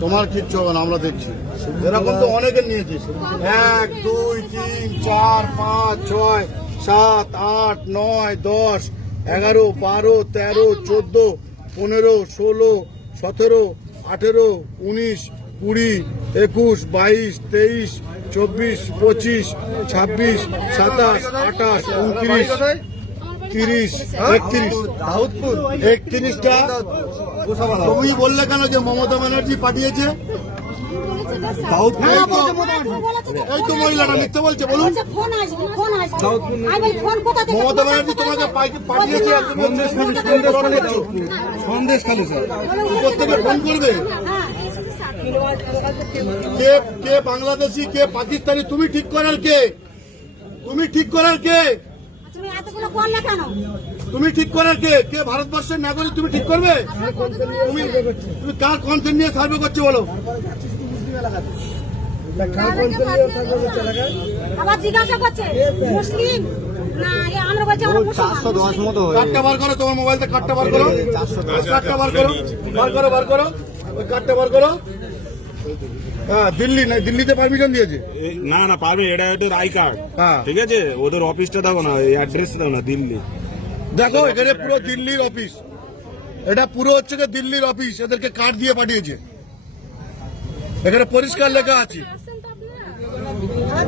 তোমার কিচ্ছু হবে না আমরা দেখছি। এরকম তো অনেকের নিয়েছিস এক দুই তিন চার পাঁচ ছয় সাত আট নয় দশ এগারো বারো তেরো চোদ্দ পনেরো ষোলো সতেরো আঠেরো উনিশ কুড়ি একুশ বাইশ তেইশ চব্বিশ পঁচিশ ছাব্বিশ সাতাশ আঠাশ উনত্রিশ তিরিশ একত্রিশ। দাউদপুর একত্রিশটা। তুমি বললে কেন যে মমতা ব্যানার্জি পাঠিয়েছে? এই তো এই তো মহিলাটা মিথ্যে বলছে বলুন। থেকে মমতা ব্যানার্জি তোমাকে পাঠিয়েছে তুমি সন্দেশ খালি স্যার। প্রত্যেকে ফোন করবে। হ্যাঁ কে কে বাংলাদেশি কে পাকিস্তানি তুমি ঠিক করার কে? তুমি ঠিক করার কে? তুমি ঠিক করার কে? কে ভারতবর্ষের নাগরিক তুমি ঠিক করবে? তুমি তুমি কার কনসেন্ট নিয়ে সার্ভে করছ বলো? আবার জিজ্ঞাসা করছে মুসলিম? না এ আমরা বলছি আমরা চারশো দশ মতো কার্ডটা বার করো তোমার মোবাইল থেকে কার্ডটা বার করো। কার্ডটা বার করো বার করো বার করো। ওই কার্ডটা বার করো। দিল্লি না দিল্লিতে পারমিশন দিয়েছে? না না এটা ওদের আই কার্ড। হ্যাঁ। ঠিক আছে? ওদের অফিসটা দেখো না এই অ্যাড্রেস দাও না দিল্লি। দেখো এখানে পুরো দিল্লির অফিস এটা পুরো হচ্ছে দিল্লির অফিস এদেরকে কার্ড দিয়ে পাঠিয়েছে। এখানে পরিষ্কার লেখা আছে। আর